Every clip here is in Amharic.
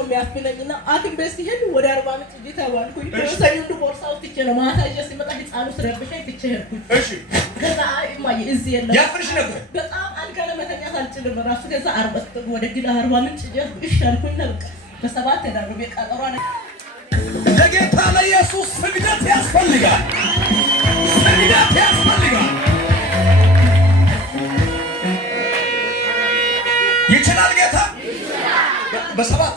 የሚያፍነኝና አኪም በሲሄድ ወደ 40 ዓመት ዲታዋል ኩኝ ሰዩንዱ ቦርሳው ትቼ ነው ማታ ጀስ መጣ ህፃኑ ስረብሽኝ ትቼ ሄድኩኝ እሺ ከዛ አይማይ እዚህ የለም ያፍርሽ ነበር በጣም አልጋ ለመተኛት አልችልም ራሱ ከዛ 40 ወደ ግላ 40 ምንጭ ጀስ ይሻልኩኝ ነበር በሰባት ተዳርቤ ቀጠሮ አለ ለጌታ ለኢየሱስ ስግደት ያስፈልጋል ስግደት ያስፈልጋል ይችላል ጌታ በሰባት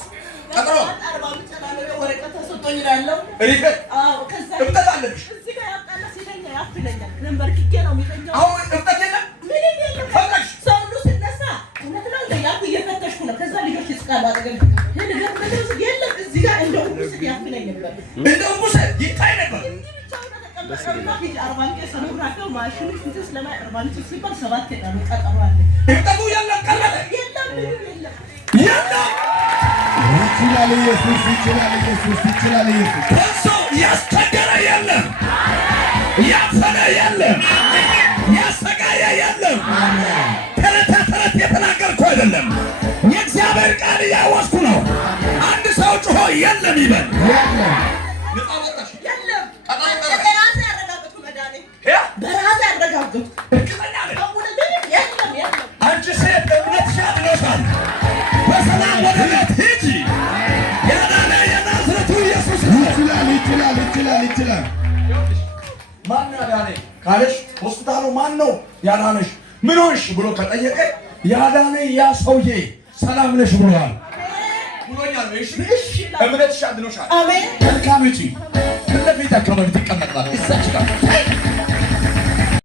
ቀጠሮ 40 ምንጭ ነው ወረቀት ተሰጥቶኝ ያለው ሪፈት አዎ ከዛ እብጠት አለብሽ እዚህ ጋር ያጣለ ሲለኛ ያፍለኛል ነበር ክኬ ነው የሚተኛው አሁን እብጠት የለም ምንም የለም ፈራሽ ሰውሉ ሲነሳ እውነት ነው ያው እየፈተሽኩ ነው ከዛ ልጆች ይስቃሉ አጠገብ ነገር ነገር የለም እዚህ ጋር እንደው ሙስ ያፍለኝ ነበር እንደው ሙስ ይታይ ነበር እንዲህ ብቻው ተቀምጠውና ፊት 40 ቀን ሰኖራቸው ማሽኑ እንትን ስለማ 40 ሲባል 7 ቀን ቀጠሮ አለ እብጠቱ የለም ቀረበ የለም የለም ይችላል ኢየሱስ ይችላል ኢየሱስ ይችላል ኢየሱስ ከሶ ያስተገረ የለም ያፈነ የለም ያሰጋየ የለም ተረት የተናገርኩ አይደለም የእግዚአብሔር ቃል ያወስኩ ነው አንድ ሰው ጮሆ የለም ይበል የለም ንጣወጣሽ የለም በራሴ ያረጋግጡ መዳኔ በራሴ ያረጋግጡ እርግጠኛ ነኝ የለም የለም አንቺ ሴት እምነትሽ አድኖሻል በሰላም ወደ ቤት ሂጂ ያዳነ የናዝሬቱ ኢየሱስ ይችላል ማን ያዳነ ካለሽ ሆስፒታሉ ማን ነው ያዳነሽ ምን ሆንሽ ብሎ ከጠየቀ ያዳነ ያ ሰውዬ ሰላም ነሽ ብሏል ብሎኛል እሺ እምነትሽ አድኖሻል አሜን መልካም እጪ ለቤት አካባቢ ተቀመጣለች እዛች ጋር